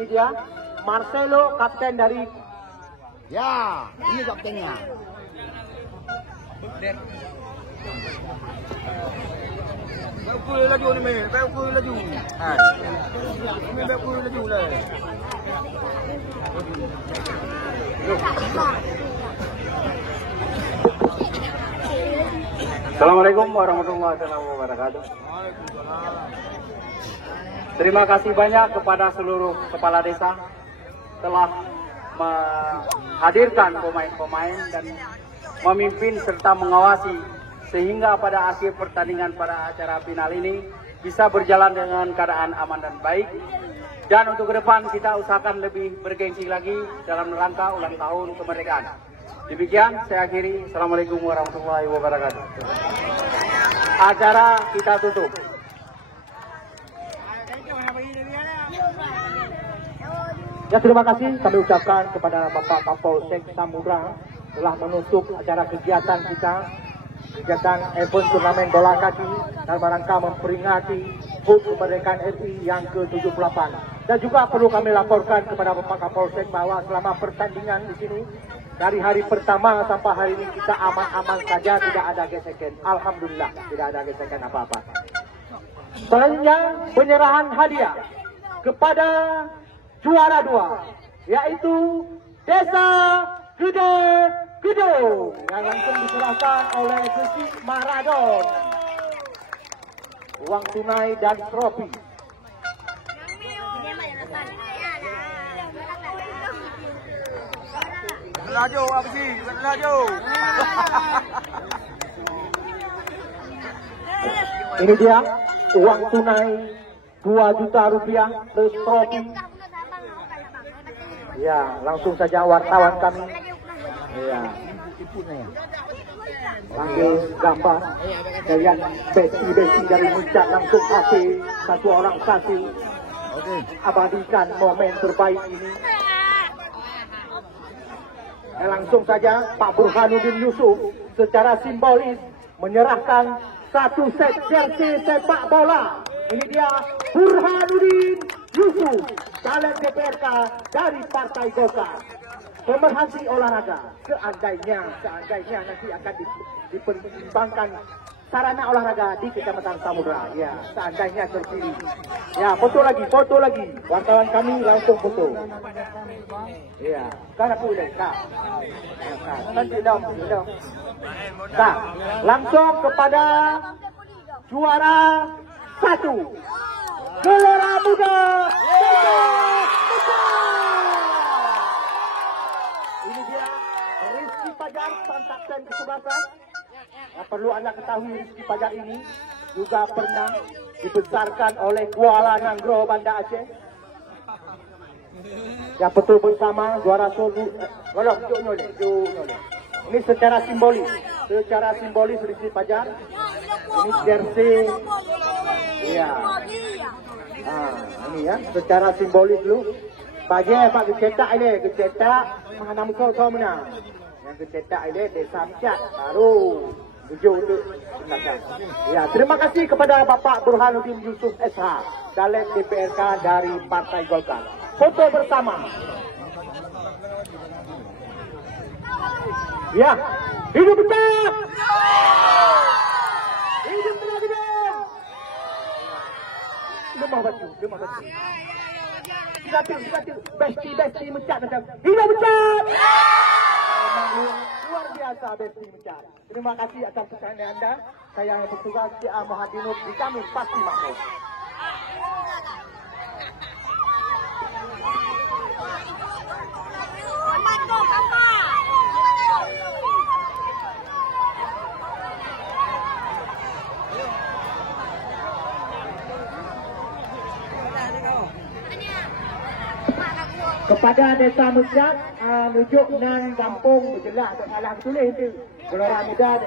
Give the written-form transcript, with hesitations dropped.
Ini dia Marcelo, kapten dari. Ya, ini kaptennya. Baiklah laju ni, baiklah laju. Ini baiklah laju lah. Assalamualaikum warahmatullahi wabarakatuh. Terima kasih banyak kepada seluruh kepala desa telah menghadirkan pemain-pemain dan memimpin serta mengawasi sehingga pada akhir pertandingan pada acara final ini bisa berjalan dengan keadaan aman dan baik. Dan untuk ke depan kita usahakan lebih bergengsi lagi dalam rangka ulang tahun kemerdekaan. Demikian saya akhiri. Assalamualaikum warahmatullahi wabarakatuh. Acara kita tutup. Ya, terima kasih kami ucapkan kepada Bapak Kapolsek Samudra telah menutup acara kegiatan kita, kegiatan event turnamen bola kaki dalam rangka memperingati HUT kemerdekaan RI yang ke-78. Dan juga perlu kami laporkan kepada Bapak Kapolsek bahwa selama pertandingan di sini dari hari pertama sampai hari ini kita aman-aman saja, tidak ada gesekan. Alhamdulillah tidak ada gesekan apa-apa. Selanjutnya penyerahan hadiah kepada juara 2, yaitu Desa Gede Gedung yang langsung diserahkan oleh Gusti Maradon. Uang tunai dan trofi. Laju apa sih? Laju. Ini dia uang tunai 2 juta rupiah plus trofi. Ya, langsung saja wartawan kami. Ya. Panggil gambar kalian besi dari Muncak langsung kasih satu orang kasih. Abadikan momen terbaik ini. Langsung saja Pak Burhanuddin Yusuf secara simbolis menyerahkan satu set jersey sepak bola. Ini dia Burhanuddin Yusuf, caleg DPRK dari Partai Golkar. Pemerhati olahraga, seandainya nanti akan dipertimbangkan sarana olahraga di Kecamatan Samudra. Ya, seandainya terpilih. Ya, foto lagi. Wartawan kami langsung foto. Ya, karena boleh, Kak. Nanti dong. Kak, langsung kepada juara 1. Gelora Muda. Ini dia Rizky Pajar, sang kapten kesebelasan. Perlu Anda ketahui Rizky Pajar ini juga pernah dibesarkan oleh Kuala Nangro, Banda Aceh. Ya, betul bersama juara solo. Ini secara simbolis Rizky Pajar. Ini jersey. Iya. Ini ya, secara simbolis dulu. Bagi Pak kecetak mengenam kau mana? Yang kecetak ini Desa Micat baru tujuh untuk silakan. Ya, terima kasih kepada Bapak Burhanuddin Yusuf SH, caleg DPRK dari Partai Golkar. Foto bersama. Ya, hidup Micat. Hidup Presiden. Lemah batu. Silakan. Besti Micat macam. Hidup Micat. Luar biasa Besti Micat. Terima kasih atas kesediaan Anda. Saya yang bertugas di Muhadinut dijamin pasti makmur. Kepada Desa Mucat, nujuk nan kampung berjelas, salah tulis itu Gelora Muda.